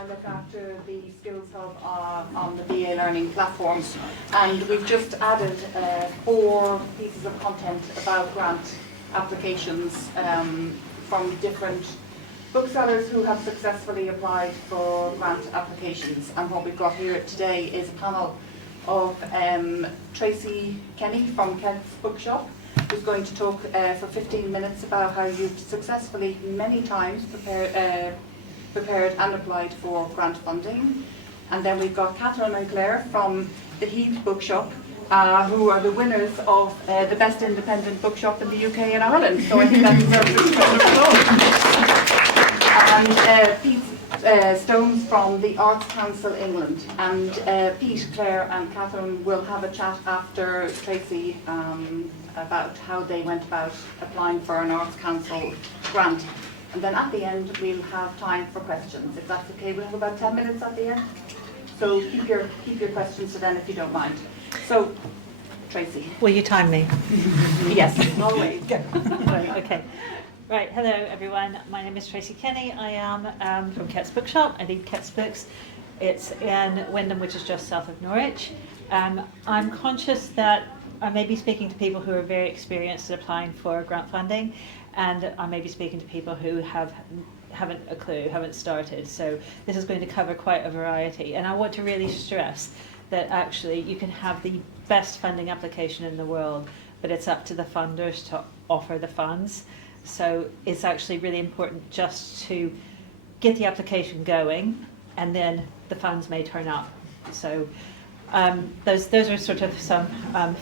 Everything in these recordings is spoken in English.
I look after the Skills Hub on the BA Learning platform, and we've just added 4 pieces of content about grant applications from different booksellers who have successfully applied for grant applications. And what we've got here today is a panel of Tracy Kenny from Kett's Bookshop, who's going to talk for 15 minutes about how you've successfully many times prepared and applied for grant funding. And then we've got Catherine and Claire from the Heath Bookshop, who are the winners of the best independent bookshop in the UK and Ireland. So I think that deserves a round of applause. And Pete Stones from the Arts Council England. And Pete, Claire and Catherine will have a chat after Tracy about how they went about applying for an Arts Council grant. And then at the end we'll have time for questions, if that's okay. We'll have about 10 minutes at the end. So keep your questions to then if you don't mind. So, Tracy. Will you time me? Yes, always. Right, okay. Right, hello everyone. My name is Tracy Kenny. I am from Kett's Bookshop. I lead Kett's Books. It's in Wyndham, which is just south of Norwich. I'm conscious that I may be speaking to people who are very experienced at applying for grant funding, and I may be speaking to people who haven't a clue, haven't started. So this is going to cover quite a variety. And I want to really stress that actually you can have the best funding application in the world, but it's up to the funders to offer the funds. So it's actually really important just to get the application going, and then the funds may turn up. So those are sort of some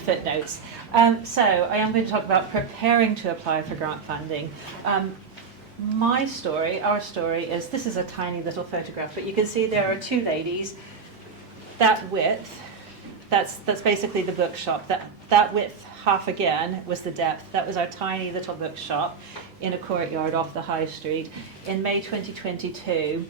footnotes. So I am going to talk about preparing to apply for grant funding. My story, our story, is this is a tiny little photograph, but you can see there are 2 ladies. That width, that's basically the bookshop. That width, half again, was the depth. That was our tiny little bookshop in a courtyard off the high street. In May 2022,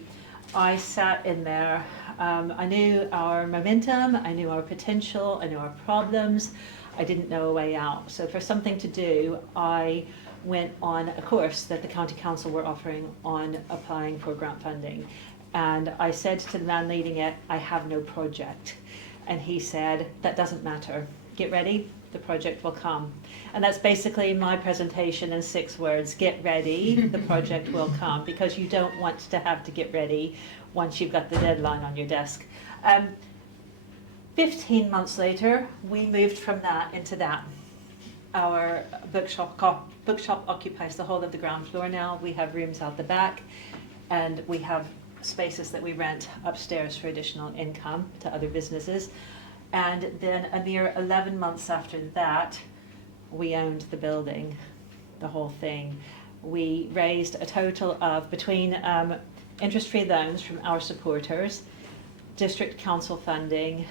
I sat in there. I knew our momentum, I knew our potential, I knew our problems. I didn't know a way out. So for something to do, I went on a course that the County Council were offering on applying for grant funding. And I said to the man leading it, I have no project. And he said, that doesn't matter. Get ready, the project will come. And that's basically my presentation in 6 words. Get ready, the project will come. Because you don't want to have to get ready once you've got the deadline on your desk. 15 months later, we moved from that into that. Our bookshop occupies the whole of the ground floor now. We have rooms out the back, and we have spaces that we rent upstairs for additional income to other businesses. And then a mere 11 months after that, we owned the building, the whole thing. We raised a total of between interest-free loans from our supporters, district council funding,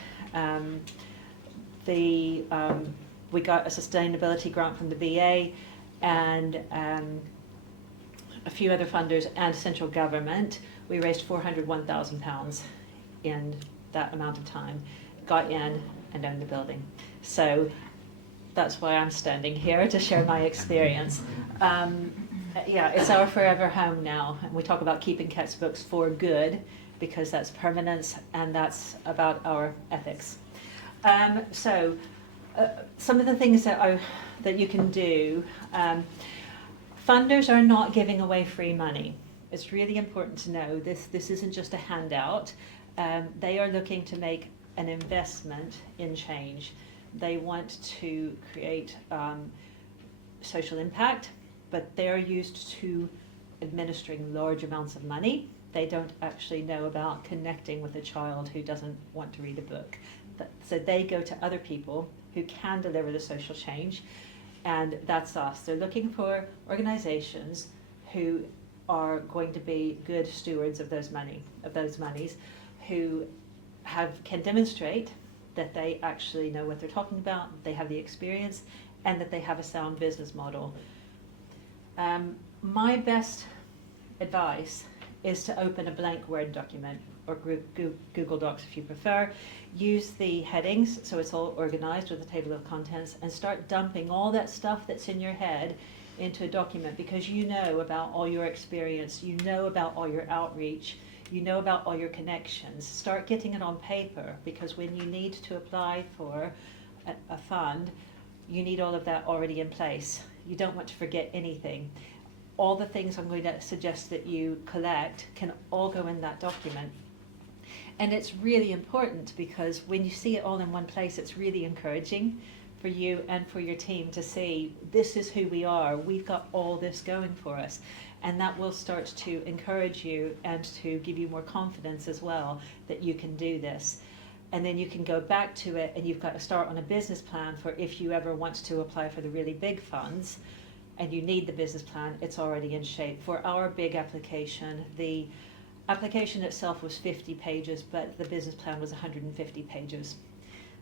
we got a sustainability grant from the BA, and a few other funders and central government. We raised £401,000 in that amount of time, got in and owned the building. So that's why I'm standing here, to share my experience. Yeah, it's our forever home now, and we talk about keeping Kett's Books for good, because that's permanence and that's about our ethics. Some of the things that you can do, funders are not giving away free money. It's really important to know this isn't just a handout. They are looking to make an investment in change. They want to create social impact, but they're used to administering large amounts of money. They don't actually know about connecting with a child who doesn't want to read a book. So they go to other people who can deliver the social change, and that's us. They're looking for organizations who are going to be good stewards of those monies, who can demonstrate that they actually know what they're talking about, they have the experience, and that they have a sound business model. My best advice is to open a blank Word document, or Google Docs if you prefer. Use the headings so it's all organized with a table of contents, and start dumping all that stuff that's in your head into a document, because you know about all your experience, you know about all your outreach, You know about all your connections. Start getting it on paper, because when you need to apply for a fund, you need all of that already in place. You don't want to forget anything. All the things I'm going to suggest that you collect can all go in that document. And it's really important, because when you see it all in one place, it's really encouraging for you and for your team to see, this is who we are, we've got all this going for us. And that will start to encourage you and to give you more confidence as well that you can do this. And then you can go back to it, and you've got to start on a business plan for if you ever want to apply for the really big funds and you need the business plan, it's already in shape. For our big application, the application itself was 50 pages, but the business plan was 150 pages.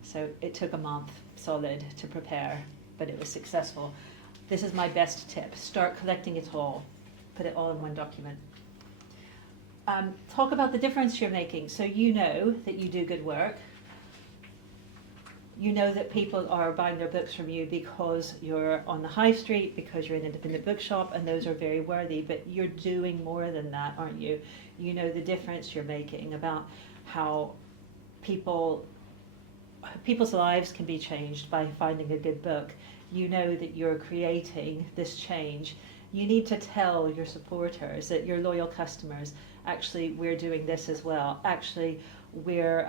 So it took a month solid to prepare, but it was successful. This is my best tip. Start collecting it all. Put it all in one document. Talk about the difference you're making. So you know that you do good work. You know that people are buying their books from you because you're on the high street, because you're an independent bookshop, and those are very worthy, but you're doing more than that, aren't you? You know the difference you're making about how people's lives can be changed by finding a good book. You know that you're creating this change. You need to tell your supporters, that your loyal customers, actually we're doing this as well. Actually we're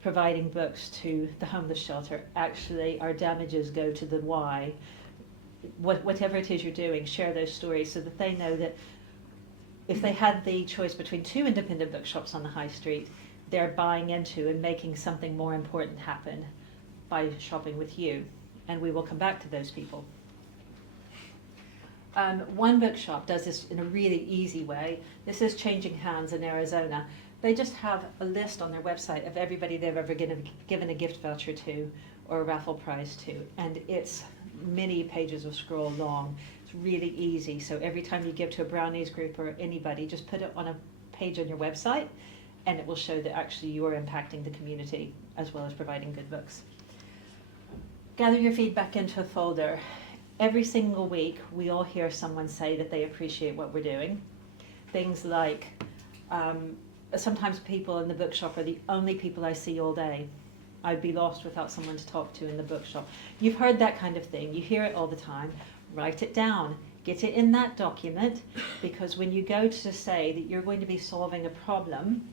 providing books to the homeless shelter. Actually our damages go to the Y. Whatever it is you're doing, share those stories so that they know that if they had the choice between two independent bookshops on the high street, they're buying into and making something more important happen by shopping with you. And we will come back to those people. One bookshop does this in a really easy way. This is Changing Hands in Arizona. They just have a list on their website of everybody they've ever given a gift voucher to or a raffle prize to. And it's many pages of scroll long. It's really easy. So every time you give to a brownies group or anybody, just put it on a page on your website, and it will show that actually you are impacting the community as well as providing good books. Gather your feedback into a folder. Every single week, we all hear someone say that they appreciate what we're doing. Things like, sometimes people in the bookshop are the only people I see all day. I'd be lost without someone to talk to in the bookshop. You've heard that kind of thing. You hear it all the time. Write it down. Get it in that document, because when you go to say that you're going to be solving a problem,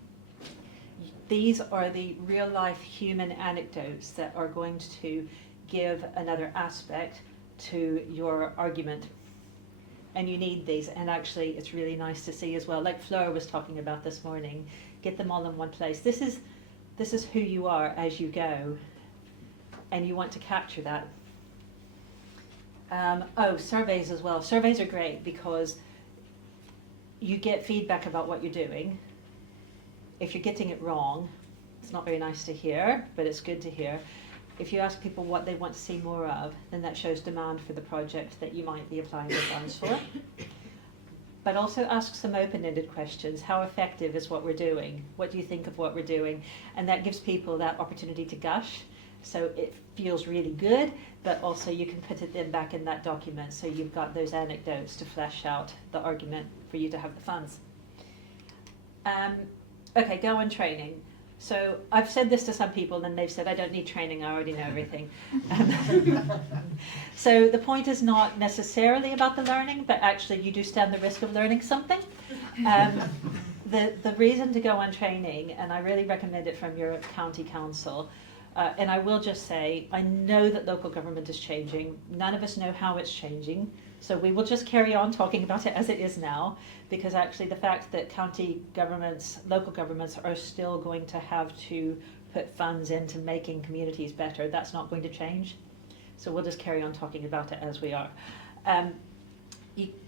these are the real life human anecdotes that are going to give another aspect to your argument. And you need these, and actually it's really nice to see as well, like Fleur was talking about this morning, get them all in one place. This is who you are as you go, and you want to capture that. Surveys as well. Surveys are great because you get feedback about what you're doing. If you're getting it wrong, it's not very nice to hear, but it's good to hear. If you ask people what they want to see more of, then that shows demand for the project that you might be applying the funds for. But also ask some open-ended questions. How effective is what we're doing? What do you think of what we're doing? And that gives people that opportunity to gush. So it feels really good, but also you can put it then back in that document, so you've got those anecdotes to flesh out the argument for you to have the funds. Okay, go on training. So I've said this to some people and they've said, I don't need training, I already know everything. So the point is not necessarily about the learning, but actually you do stand the risk of learning something. The reason to go on training, and I really recommend it from your county council, and I will just say, I know that local government is changing. None of us know how it's changing. So we will just carry on talking about it as it is now, because actually the fact that county governments, local governments are still going to have to put funds into making communities better, that's not going to change. So we'll just carry on talking about it as we are.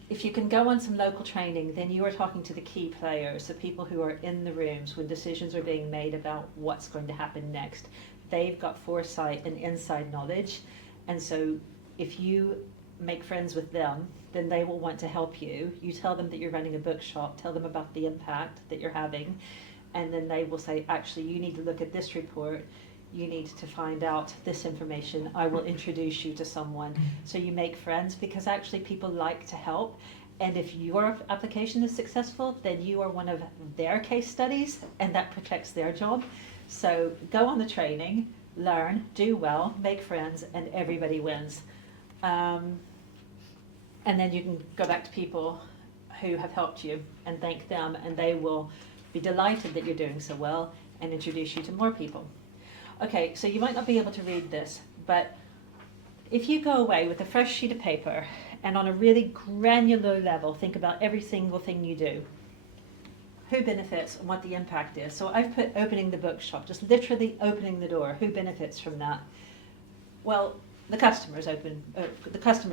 If you can go on some local training, then you are talking to the key players, the people who are in the rooms when decisions are being made about what's going to happen next. They've got foresight and inside knowledge, and so if you make friends with them, then they will want to help you. You tell them that you're running a bookshop, tell them about the impact that you're having, and then they will say, actually, you need to look at this report, you need to find out this information, I will introduce you to someone. So you make friends, because actually people like to help, And if your application is successful, then you are one of their case studies, and that protects their job. So go on the training, learn, do well, make friends, and everybody wins. And then you can go back to people who have helped you and thank them, and they will be delighted that you're doing so well and introduce you to more people. Okay, so you might not be able to read this, but if you go away with a fresh sheet of paper and on a really granular level, think about every single thing you do. Who benefits and what the impact is. So I've put opening the bookshop, just literally opening the door. Who benefits from that? Well, the customers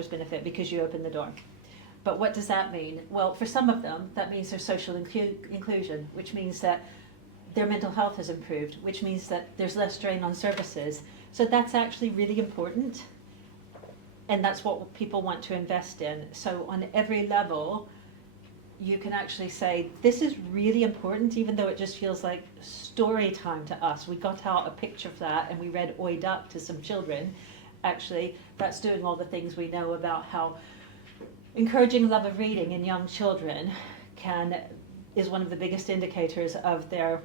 benefit because you open the door. But what does that mean? Well, for some of them, that means there's social inclusion, which means that their mental health has improved, which means that there's less strain on services. So that's actually really important. And that's what people want to invest in. So on every level, you can actually say, this is really important, even though it just feels like story time to us. We got out a picture flat and we read Oi Duck to some children. Actually, that's doing all the things we know about how encouraging love of reading in young children is one of the biggest indicators of their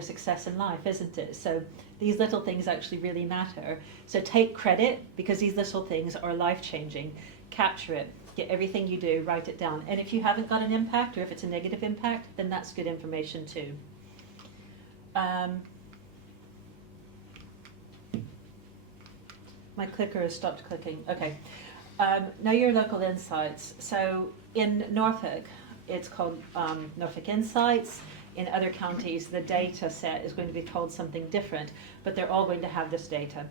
success in life, isn't it? So these little things actually really matter. So take credit, because these little things are life-changing. Capture it. Get everything you do, write it down. And if you haven't got an impact, or if it's a negative impact, then that's good information too. My clicker has stopped clicking. Okay. Know your local insights. So in Norfolk, it's called Norfolk Insights. In other counties, the data set is going to be called something different, but they're all going to have this data.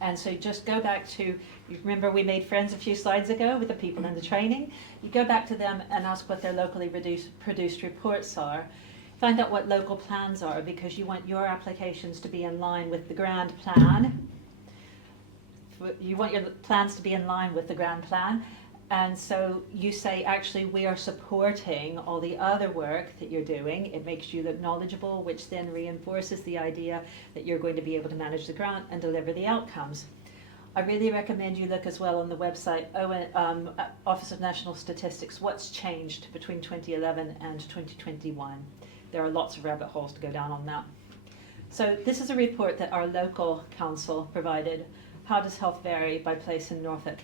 And so just go back to, you remember we made friends a few slides ago with the people in the training? You go back to them and ask what their locally produced reports are. Find out what local plans are, because you want your applications to be in line with the grand plan. You want your plans to be in line with the grand plan. And so you say, actually, we are supporting all the other work that you're doing. It makes you look knowledgeable, which then reinforces the idea that you're going to be able to manage the grant and deliver the outcomes. I really recommend you look as well on the website, Office of National Statistics, what's changed between 2011 and 2021. There are lots of rabbit holes to go down on that. So this is a report that our local council provided. How does health vary by place in Norfolk?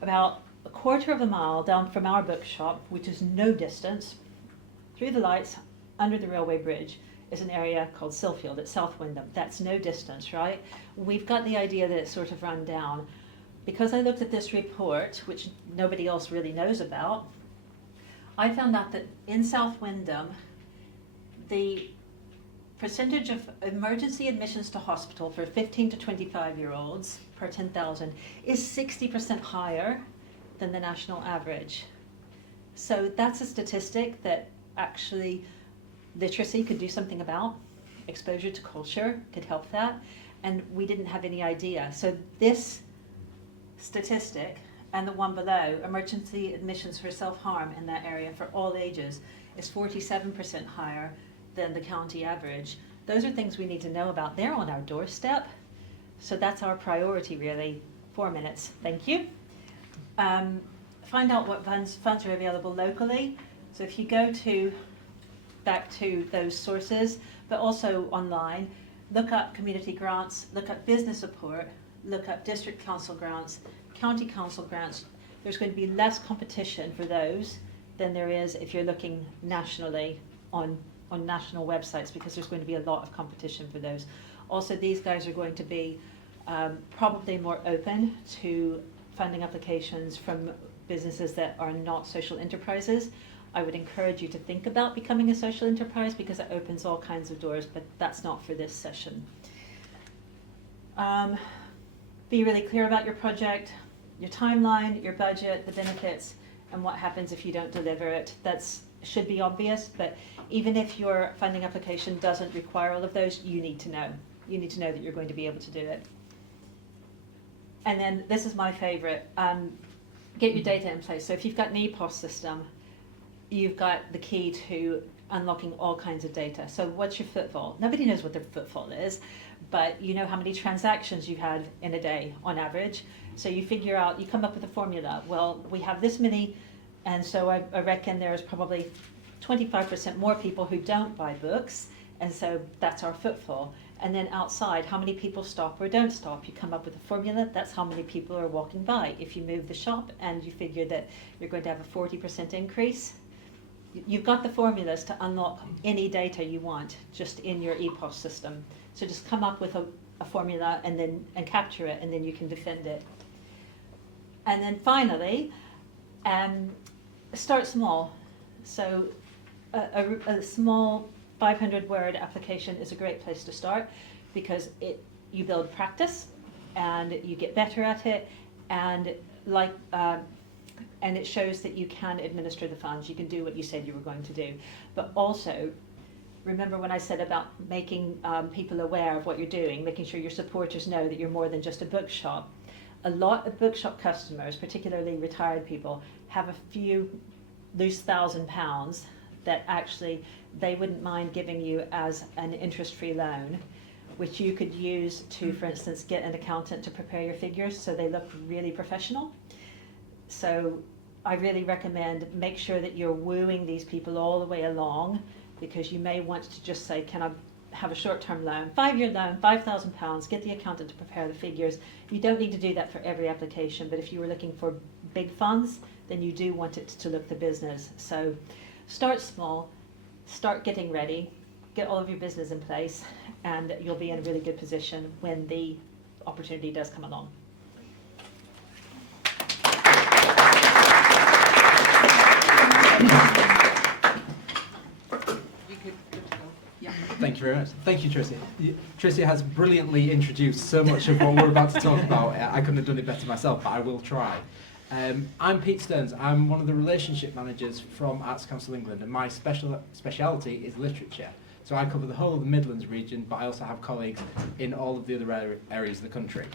About a quarter of a mile down from our bookshop, which is no distance, through the lights, under the railway bridge, is an area called Silfield at South Wyndham. That's no distance, right? We've got the idea that it's sort of run down. Because I looked at this report, which nobody else really knows about, I found out that in South Wyndham, the percentage of emergency admissions to hospital for 15 to 25-year-olds per 10,000 is 60% higher than the national average. So that's a statistic that actually literacy could do something about. Exposure to culture could help that, and we didn't have any idea. So this statistic and the one below, emergency admissions for self-harm in that area for all ages, is 47% higher than the county average. Those are things we need to know about. They're on our doorstep, so that's our priority really. 4 minutes, thank you. Find out what funds are available locally. So if you go back to those sources, but also online, look up community grants, look up business support, look up district council grants, county council grants. There's going to be less competition for those than there is if you're looking nationally on national websites, because there's going to be a lot of competition for those. Also, these guys are going to be probably more open to funding applications from businesses that are not social enterprises. I would encourage you to think about becoming a social enterprise, because it opens all kinds of doors, but that's not for this session. Be really clear about your project, your timeline, your budget, the benefits, and what happens if you don't deliver it. That should be obvious, but even if your funding application doesn't require all of those, you need to know. You need to know that you're going to be able to do it. And then this is my favorite, get your data in place. So if you've got an EPOS system, you've got the key to unlocking all kinds of data. So what's your footfall? Nobody knows what their footfall is, but you know how many transactions you've had in a day on average. So you figure out, you come up with a formula. Well, we have this many And so I reckon there's probably 25% more people who don't buy books, and so that's our footfall. And then outside, how many people stop or don't stop? You come up with a formula, that's how many people are walking by. If you move the shop and you figure that you're going to have a 40% increase, you've got the formulas to unlock any data you want just in your EPOS system. So just come up with a formula and capture it, and then you can defend it. And then finally, start small. So a small 500-word application is a great place to start, because you build practice and you get better at it, and it shows that you can administer the funds. You can do what you said you were going to do. But also, remember when I said about making people aware of what you're doing, making sure your supporters know that you're more than just a bookshop. A lot of bookshop customers, particularly retired people, have a few loose £1,000 that actually they wouldn't mind giving you as an interest-free loan, which you could use to, for instance, get an accountant to prepare your figures so they look really professional. So I really recommend make sure that you're wooing these people all the way along, because you may want to just say, can I have a short-term loan, 5-year loan, £5,000, get the accountant to prepare the figures. You don't need to do that for every application, but if you were looking for big funds, then you do want it to look the business. So start small, start getting ready, get all of your business in place, and you'll be in a really good position when the opportunity does come along. Thank you very much. Thank you, Tracy. Tracy has brilliantly introduced so much of what we're about to talk about. I couldn't have done it better myself, but I will try. I'm Pete Stearns. I'm one of the relationship managers from Arts Council England, and my speciality is literature. So I cover the whole of the Midlands region, but I also have colleagues in all of the other areas of the country.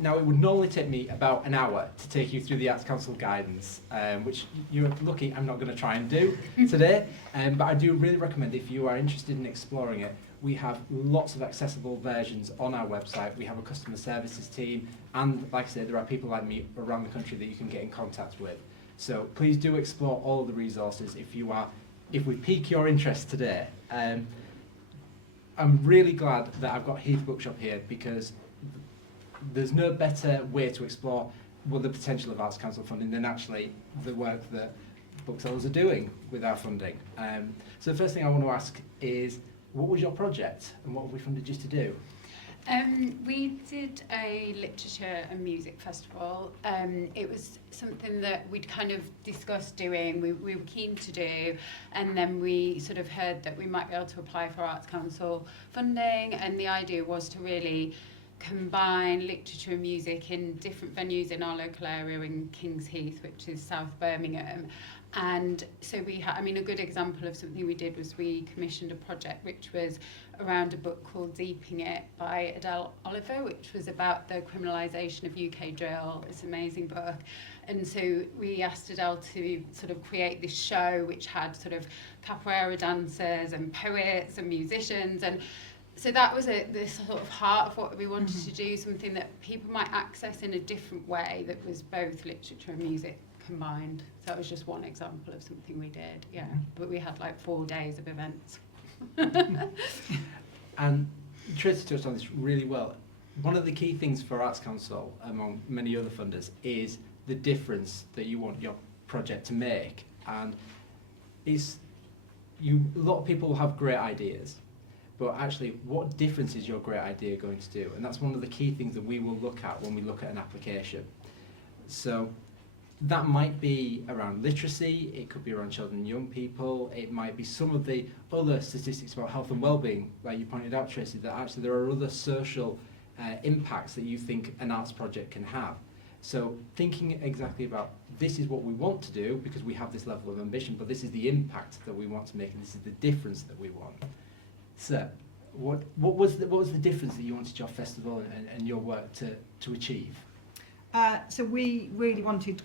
Now, it would normally take me about an hour to take you through the Arts Council guidance, which you're lucky I'm not going to try and do today, but I do really recommend, if you are interested in exploring it, we have lots of accessible versions on our website. We have a customer services team, and like I said, there are people like me around the country that you can get in contact with. So please do explore all of the resources if we pique your interest today. I'm really glad that I've got Heath Bookshop here, because there's no better way to explore the potential of Arts Council funding than actually the work that booksellers are doing with our funding. So the first thing I want to ask is, what was your project and what have we funded you to do? We did a literature and music festival. It was something that we'd kind of discussed doing, we were keen to do, and then we sort of heard that we might be able to apply for Arts Council funding, and the idea was to really combine literature and music in different venues in our local area in Kings Heath, which is South Birmingham. And so we had, a good example of something we did was we commissioned a project which was around a book called Deeping It by Adele Oliver, which was about the criminalisation of UK drill. It's an amazing book. And so we asked Adele to sort of create this show which had sort of capoeira dancers and poets and musicians, and so that was the sort of heart of what we wanted to do, something that people might access in a different way that was both literature and music combined. So that was just one example of something we did, yeah. But we had like 4 days of events. And Tracy touched on this really well. One of the key things for Arts Council, among many other funders, is the difference that you want your project to make. And a lot of people have great ideas, but actually, what difference is your great idea going to do? And that's one of the key things that we will look at when we look at an application. So that might be around literacy, it could be around children and young people, it might be some of the other statistics about health and well-being, like you pointed out, Tracy, that actually there are other social impacts that you think an arts project can have. So thinking exactly about, this is what we want to do because we have this level of ambition, but this is the impact that we want to make, and this is the difference that we want. So, what was the difference that you wanted your festival and your work to achieve? So we really wanted,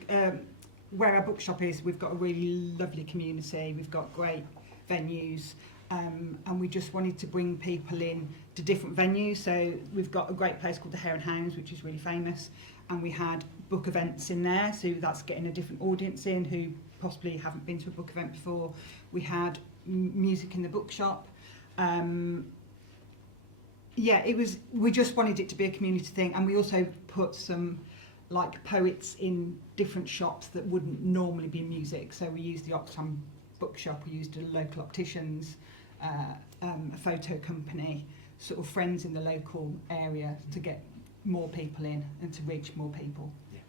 where our bookshop is, we've got a really lovely community, we've got great venues, and we just wanted to bring people in to different venues. So we've got a great place called the Hare and Hounds, which is really famous, and we had book events in there, so that's getting a different audience in who possibly haven't been to a book event before. We had music in the bookshop. We just wanted it to be a community thing, and we also put some like poets in different shops that wouldn't normally be music. So we used the Oxfam Bookshop, we used a local opticians, a photo company, sort of friends in the local area to get more people in and to reach more people. Yeah,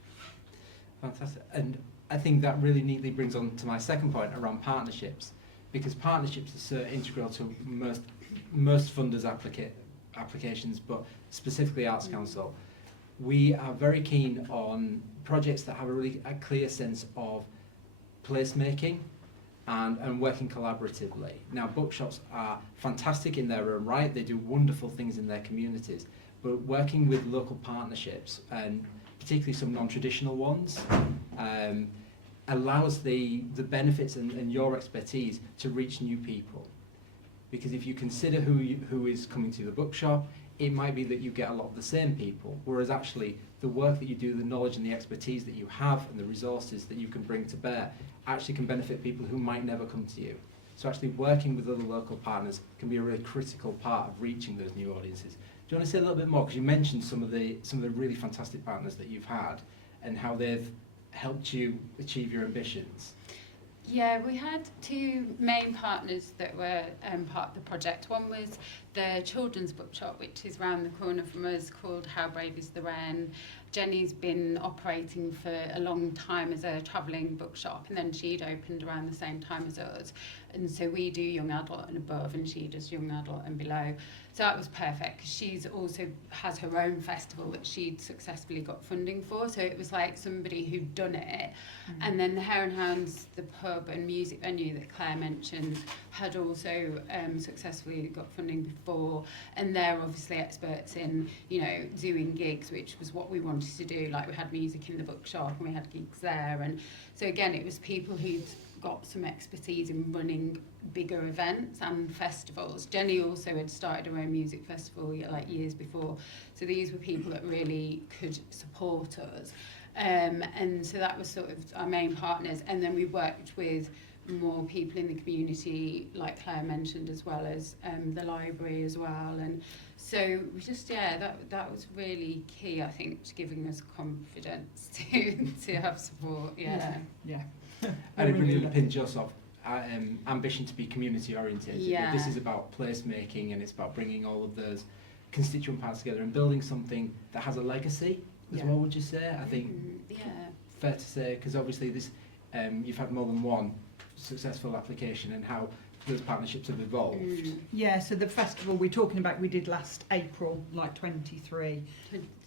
fantastic. And I think that really neatly brings on to my second point around partnerships, because partnerships are so integral to most funders' applications, but specifically Arts Council. We are very keen on projects that have a clear sense of placemaking and working collaboratively. Now, bookshops are fantastic in their own right, they do wonderful things in their communities, but working with local partnerships, and particularly some non-traditional ones, allows the benefits and your expertise to reach new people. Because if you consider who is coming to the bookshop, it might be that you get a lot of the same people, whereas actually the work that you do, the knowledge and the expertise that you have and the resources that you can bring to bear actually can benefit people who might never come to you. So actually working with other local partners can be a really critical part of reaching those new audiences. Do you want to say a little bit more? Because you mentioned some of the really fantastic partners that you've had and how they've helped you achieve your ambitions. Yeah, we had two main partners that were part of the project. One was the children's bookshop, which is round the corner from us, called How Brave is the Wren. Jenny's been operating for a long time as a travelling bookshop, and then she'd opened around the same time as us. And so we do young adult and above, and she does young adult and below. So that was perfect, because she's also has her own festival that she'd successfully got funding for. So it was like somebody who'd done it. And then the Hare and Hounds, the pub and music venue that Claire mentioned, had also successfully got funding before. And they're obviously experts in, doing gigs, which was what we wanted to do. Like, we had music in the bookshop and we had gigs there. And so again, it was people who'd got some expertise in running bigger events and festivals. Jenny also had started her own music festival years before, so these were people that really could support us, and so that was sort of our main partners. And then we worked with more people in the community, like Claire mentioned, as well as the library as well. And so we just, that was really key, I think, to giving us confidence to have support. Yeah. And it really pins your sort of ambition to be community oriented. Yeah. This is about placemaking, and it's about bringing all of those constituent parts together and building something that has a legacy as well, would you say? I think fair to say, because obviously this you've had more than one successful application, and how those partnerships have evolved. Yeah, so the festival we're talking about, we did last April, like 23,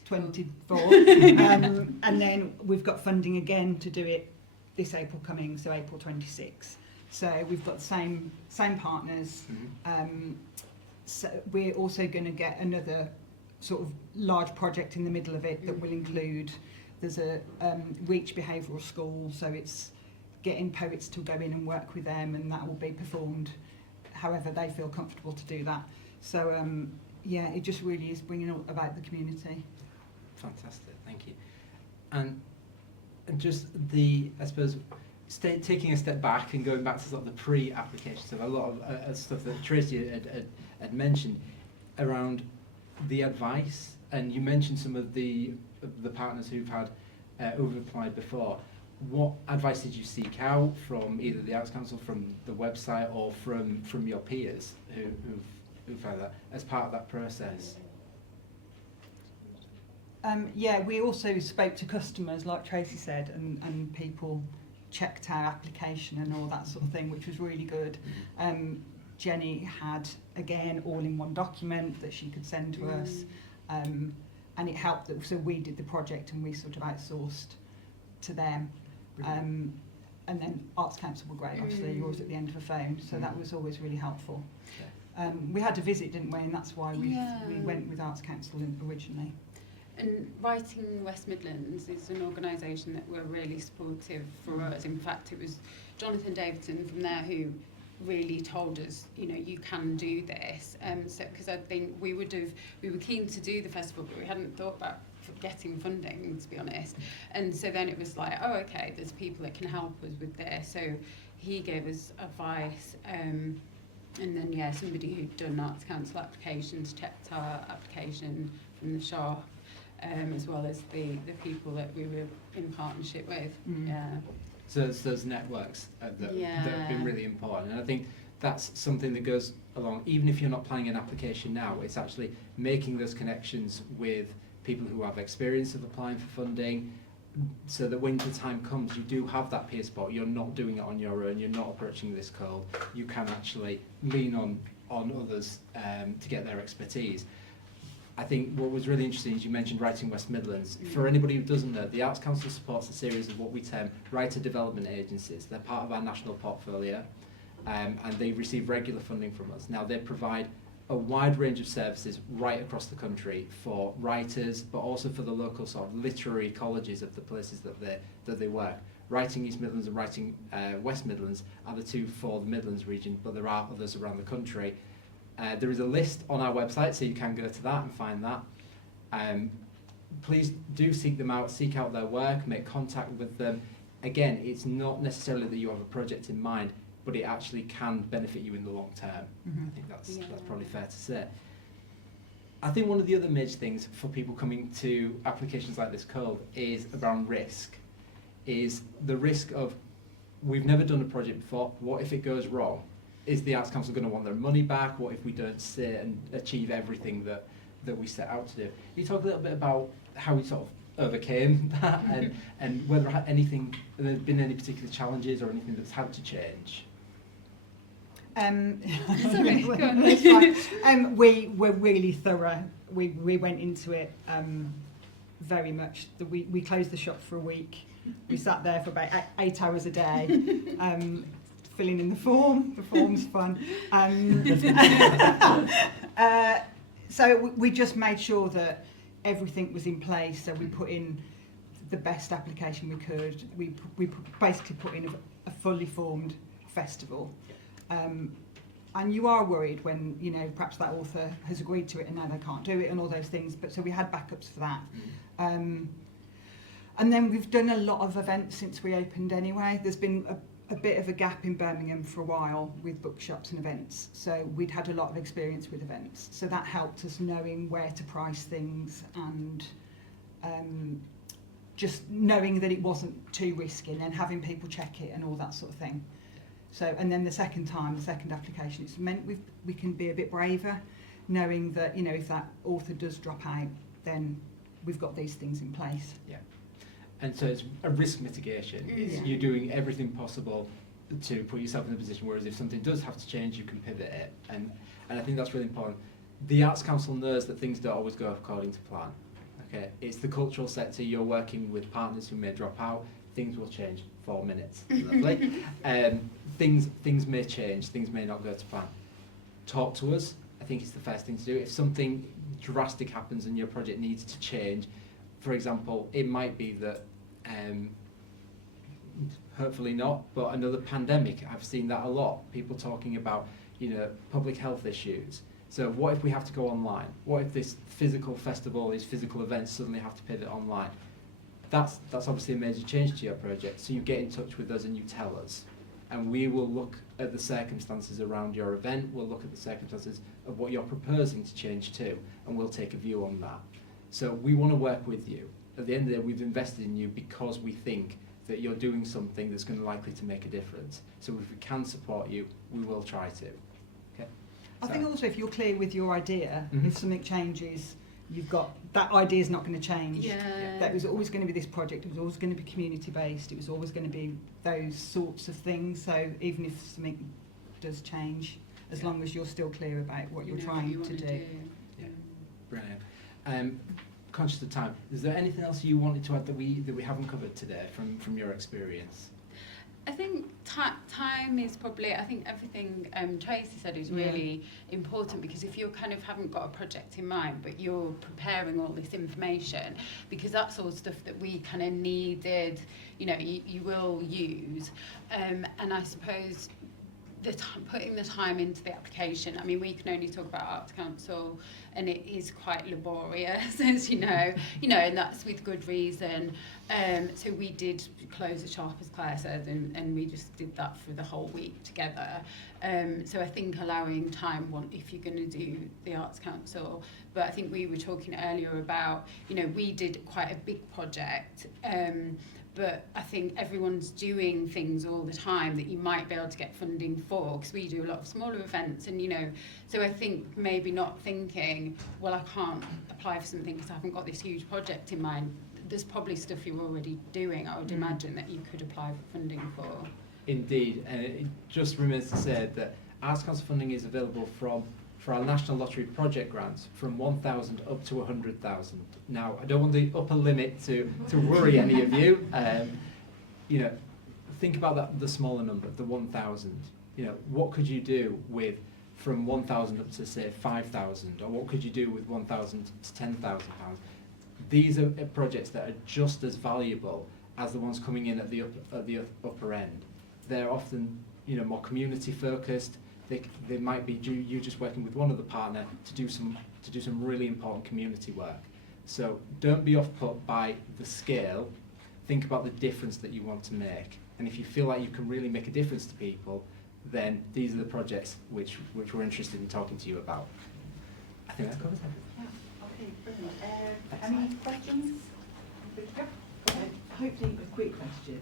24. And then we've got funding again to do it this April coming, so April 26. So we've got the same partners. So we're also going to get another sort of large project in the middle of it that will include, there's a Reach Behavioural School, so it's getting poets to go in and work with them, and that will be performed however they feel comfortable to do that. So it just really is bringing about the community. Fantastic, thank you. And just I suppose, taking a step back and going back to sort of the pre-application stuff, a lot of stuff that Tracy had mentioned around the advice, and you mentioned some of the partners who've applied before. What advice did you seek out from either the Arts Council, from the website, or from your peers who've had that as part of that process? We also spoke to customers, like Tracy said, and people checked our application and all that sort of thing, which was really good. Jenny had, again, all-in-one document that she could send to us, and it helped that, so we did the project and we sort of outsourced to them. And then Arts Council were great, obviously, you're always at the end of a phone, so that was always really helpful. We had to visit, didn't we, and that's why we went with Arts Council originally. And Writing West Midlands is an organisation that were really supportive for us. In fact, it was Jonathan Davidson from there who really told us, you can do this. So because I think we were keen to do the festival, but we hadn't thought about getting funding, to be honest. And so then it was like, oh, okay, there's people that can help us with this. So he gave us advice, and then somebody who'd done Arts Council applications checked our application from the shop, as well as the people that we were in partnership with. So it's those networks that have been really important, and I think that's something that goes along, even if you're not planning an application now, it's actually making those connections with people who have experience of applying for funding, so that when the time comes, you do have that peer support. You're not doing it on your own, you're not approaching this cold, you can actually lean on others to get their expertise. I think what was really interesting is you mentioned Writing West Midlands. For anybody who doesn't know, the Arts Council supports a series of what we term writer development agencies. They're part of our national portfolio, and they receive regular funding from us. Now, they provide a wide range of services right across the country for writers, but also for the local sort of literary colleges of the places that they work. Writing East Midlands and Writing West Midlands are the two for the Midlands region, but there are others around the country. There is a list on our website, so you can go to that and find that. Please do seek them out, seek out their work, make contact with them. Again, it's not necessarily that you have a project in mind, but it actually can benefit you in the long term. I think that's probably fair to say. I think one of the other major things for people coming to applications like this cold is around risk. Is the risk of, we've never done a project before, what if it goes wrong? Is the Arts Council going to want their money back? What if we don't say and achieve everything that we set out to do? Can you talk a little bit about how we sort of overcame that and whether there's been any particular challenges or anything that's had to change? Sorry, go on. That's fine. We were really thorough. We went into it very much. We closed the shop for a week. We sat there for about 8 hours a day, filling in the form. The form's fun. So we just made sure that everything was in place. So we put in the best application we could. We basically put in a fully formed festival. And you are worried when, you know, perhaps that author has agreed to it and now they can't do it and all those things. But so we had backups for that. And then we've done a lot of events since we opened anyway. There's been a bit of a gap in Birmingham for a while with bookshops and events. So we'd had a lot of experience with events. So that helped us knowing where to price things and just knowing that it wasn't too risky and then having people check it and all that sort of thing. So, and then the second application, it's meant we can be a bit braver, knowing that, you know, if that author does drop out, then we've got these things in place. Yeah. And so it's a risk mitigation. It's you doing everything possible to put yourself in a position, whereas if something does have to change, you can pivot it. And I think that's really important. The Arts Council knows that things don't always go according to plan. Okay, it's the cultural sector. You're working with partners who may drop out. Things will change. 4 minutes. Lovely. Things may change. Things may not go to plan. Talk to us. I think it's the first thing to do. If something drastic happens and your project needs to change, for example, it might be that, hopefully not, but another pandemic. I've seen that a lot. People talking about, you know, public health issues. So what if we have to go online? What if this physical festival, these physical events suddenly have to pivot online? That's obviously a major change to your project. So you get in touch with us and you tell us. And we will look at the circumstances around your event. We'll look at the circumstances of what you're proposing to change to, and we'll take a view on that. So we want to work with you. At the end of the day, we've invested in you because we think that you're doing something that's going to likely to make a difference. So if we can support you, we will try to. Okay. I think also if you're clear with your idea, if something changes, you've got that idea is not going to change. Yeah. That was always going to be this project. It was always going to be community based. It was always going to be those sorts of things. So even if something does change, as long as you're still clear about what you're trying to do. Yeah, brilliant. Conscious of time, is there anything else you wanted to add that we haven't covered today from your experience? I think time is probably, I think everything Tracy said is really important, because if you kind of haven't got a project in mind but you're preparing all this information, because that's all stuff that we kind of needed, you know, you will use, and I suppose putting the time into the application. I mean, we can only talk about Arts Council and it is quite laborious, as you know, and that's with good reason. So we did close the shop, as Claire said, and we just did that for the whole week together. So I think allowing time, if you're going to do the Arts Council, but I think we were talking earlier about, we did quite a big project, but I think everyone's doing things all the time that you might be able to get funding for, because we do a lot of smaller events, and so I think maybe not thinking, well, I can't apply for something because I haven't got this huge project in mind. There's probably stuff you're already doing, I would imagine, that you could apply for funding for. Indeed, and it just remains to say that Arts Council funding is available for our National Lottery project grants from 1,000 up to 100,000. Now, I don't want the upper limit to worry any of you. Think about the smaller number, the 1,000. What could you do with from 1,000 up to say 5,000, or what could you do with 1,000 to 10,000 pounds? These are projects that are just as valuable as the ones coming in at the upper end. They're often, more community focused. They might be you just working with one other partner to do some really important community work. So don't be off put by the scale. Think about the difference that you want to make. And if you feel like you can really make a difference to people, then these are the projects which we're interested in talking to you about. I think that covers everything. Yeah. Okay, brilliant. Any questions? Yeah. Hopefully a quick question.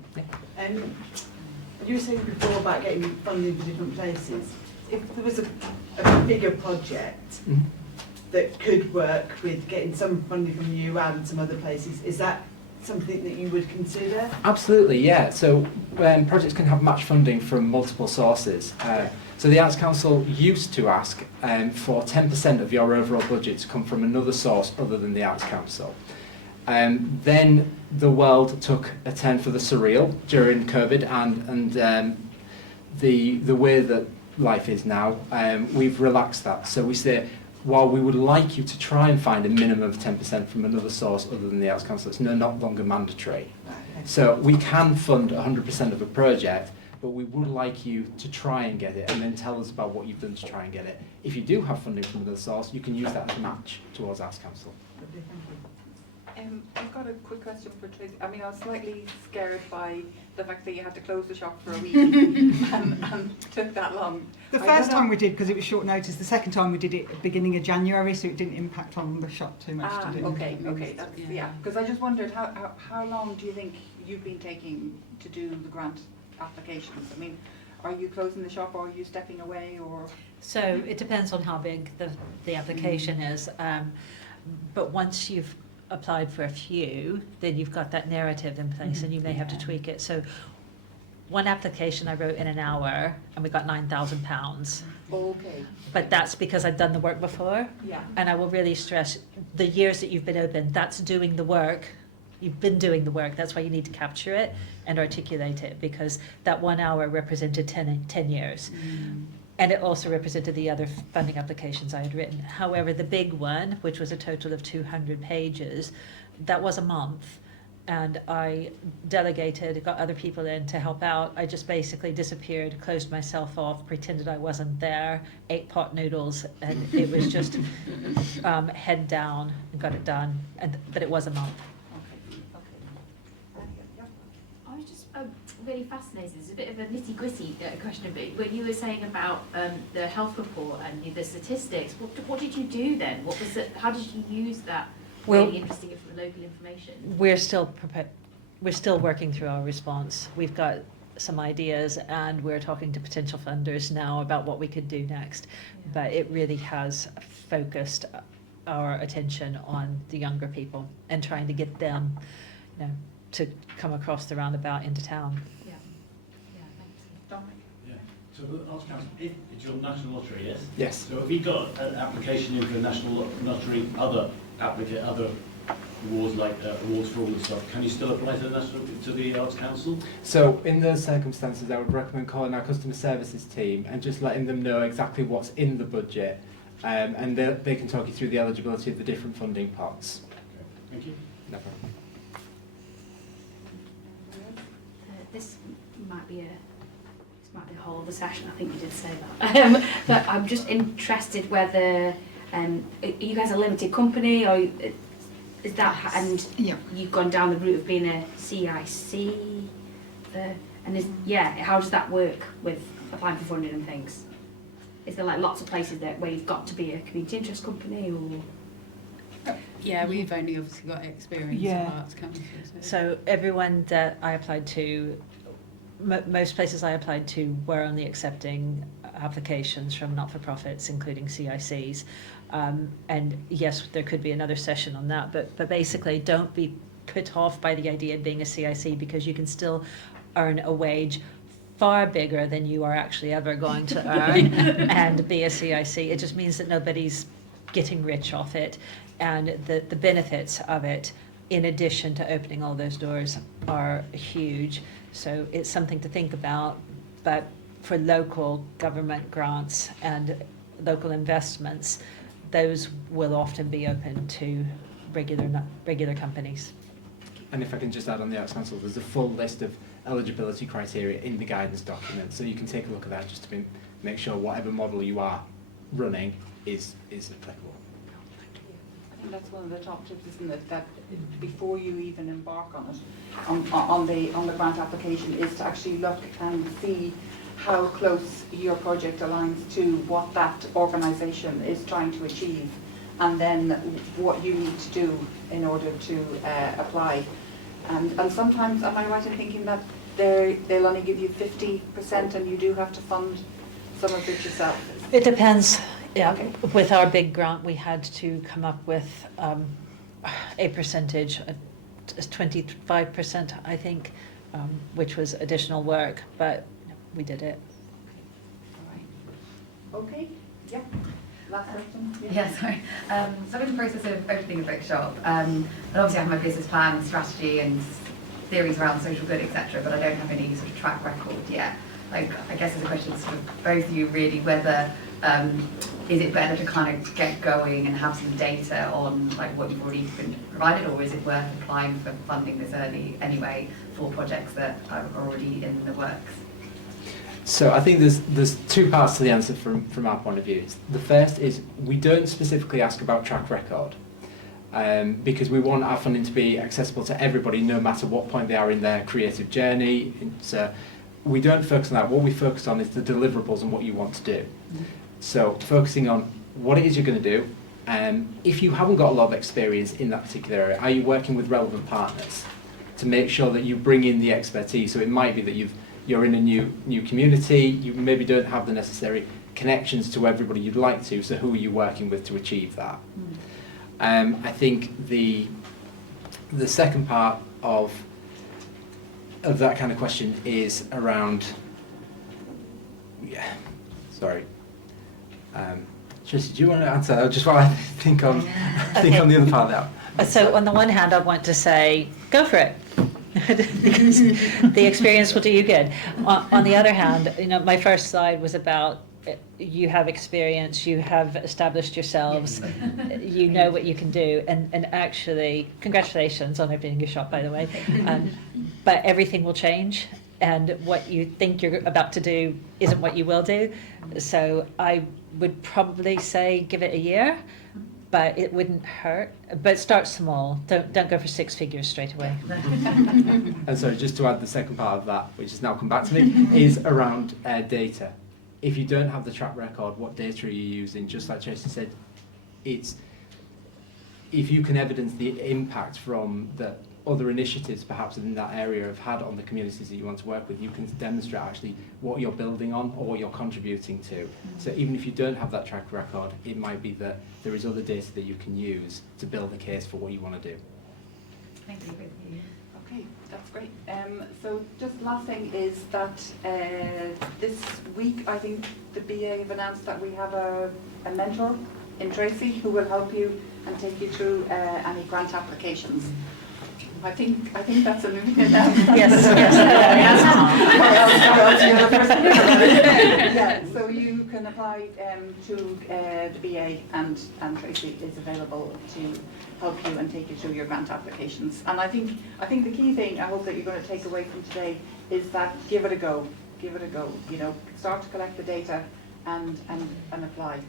You were saying before about getting funding for different places. If there was a bigger project that could work with getting some funding from you and some other places, is that something that you would consider? Absolutely, yeah. So projects can have match funding from multiple sources. So the Arts Council used to ask for 10% of your overall budget to come from another source other than the Arts Council. Then the world took a turn for the surreal during COVID, and the way that life is now, we've relaxed that. So we say, while we would like you to try and find a minimum of 10% from another source other than the Arts Council, it's no longer mandatory. So we can fund 100% of a project, but we would like you to try and get it, and then tell us about what you've done to try and get it. If you do have funding from another source, you can use that as a match towards Arts Council. Lovely, thank you. I've got a quick question for Tracy. I mean, I was slightly scared by the fact that you had to close the shop for a week and took that long. The first time we did, because it was short notice, the second time we did it at the beginning of January, so it didn't impact on the shop too much to do. Okay, that's, yeah. Because I just wondered, how long do you think you've been taking to do the grant applications? I mean, are you closing the shop, or are you stepping away, or? So it depends on how big the application is. But once you've applied for a few, then you've got that narrative in place, and you may have to tweak it. So one application I wrote in an hour, and we got £9,000. Okay. But that's because I'd done the work before. Yeah. And I will really stress the years that you've been open, that's doing the work. You've been doing the work. That's why you need to capture it and articulate it, because that 1 hour represented 10 years. And it also represented the other funding applications I had written. However, the big one, which was a total of 200 pages, that was a month. And I delegated, got other people in to help out. I just basically disappeared, closed myself off, pretended I wasn't there, ate pot noodles, and it was just head down and got it done. But it was a month. I was just really fascinated. It's a bit of a nitty-gritty question, but when you were saying about the health report and the statistics, what did you do then? What was it? How did you use that? Well, really interesting local information. We're still working through our response. We've got some ideas, and we're talking to potential funders now about what we could do next. Yeah. But it really has focused our attention on the younger people and trying to get them, to come across the roundabout into town. Yeah, thanks. Dominic? Yeah. So the Arts Council, it's your national lottery, yes? Yes. So if you got an application in for a national lottery, other awards like awards for all this stuff, can you still apply to the Arts Council? So in those circumstances, I would recommend calling our customer services team and just letting them know exactly what's in the budget, and they can talk you through the eligibility of the different funding pots. Okay. Thank you. No problem. This might be a whole other session. I think you did say that. But I'm just interested whether Are you guys a limited company, or is that, and Yeah. you've gone down the route of being a CIC? And how does that work with applying for funding and things? Is there like lots of places where you've got to be a community interest company, or? Yeah, we've only obviously got experience Yeah. of Arts Council. So everyone that I applied to, most places I applied to were only accepting applications from not-for-profits, including CICs. And yes, there could be another session on that, but basically don't be put off by the idea of being a CIC, because you can still earn a wage far bigger than you are actually ever going to earn and be a CIC. It just means that nobody's getting rich off it, and the benefits of it, in addition to opening all those doors, are huge. So it's something to think about, but for local government grants and local investments, those will often be open to regular companies. And if I can just add on the Arts Council, there's a full list of eligibility criteria in the guidance document, so you can take a look at that just to make sure whatever model you are running is applicable. I think that's one of the top tips, isn't it? That before you even embark on it, on the grant application, is to actually look and see how close your project aligns to what that organisation is trying to achieve, and then what you need to do in order to apply. And sometimes, am I right in thinking that they'll only give you 50% and you do have to fund some of it yourself? It depends. Yeah, Okay. With our big grant, we had to come up with a percentage, 25%, I think, which was additional work, but we did it. All right. Okay, yeah. Last question? Yeah, sorry. So I'm in the process of opening a bookshop, and obviously I have my business plan, strategy, and theories around social good, etc. But I don't have any sort of track record yet. Like, I guess there's a question for both of you really, whether is it better to kind of get going and have some data on like what you've already been provided, or is it worth applying for funding this early anyway for projects that are already in the works? So I think there's two parts to the answer from our point of view. The first is we don't specifically ask about track record, because we want our funding to be accessible to everybody no matter what point they are in their creative journey. So we don't focus on that. What we focus on is the deliverables and what you want to do. So focusing on what it is you're going to do. If you haven't got a lot of experience in that particular area, are you working with relevant partners to make sure that you bring in the expertise? So it might be that you're in a new community, you maybe don't have the necessary connections to everybody you'd like to, so who are you working with to achieve that? I think the second part of that kind of question is around, Tracy, do you want to answer that? Just while I think on the other part of that. So on the one hand, I want to say, go for it. Because the experience will do you good. On the other hand, my first slide was about you have experience, you have established yourselves, you know what you can do, and actually, congratulations on opening your shop, by the way. But everything will change, and what you think you're about to do isn't what you will do. So I would probably say give it a year. But it wouldn't hurt. But start small. Don't go for 6 figures straight away. And so just to add the second part of that, which has now come back to me, is around data. If you don't have the track record, what data are you using? Just like Tracy said, it's if you can evidence the impact from the other initiatives perhaps in that area have had on the communities that you want to work with, you can demonstrate actually what you're building on or what you're contributing to. So even if you don't have that track record, it might be that there is other data that you can use to build a case for what you want to do. Thank you. Okay, that's great. So just last thing is that this week I think the BA have announced that we have a mentor in Tracy who will help you and take you through any grant applications. I think that's a moving announcement. Yes. Yeah, so you can apply to the BA, and Tracy is available to help you and take you through your grant applications. And I think the key thing I hope that you're going to take away from today is that give it a go. Give it a go. Start to collect the data, and apply.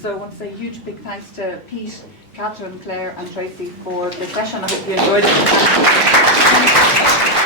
So I want to say a huge big thanks to Pete, Catherine, Claire and Tracy for the session. I hope you enjoyed it.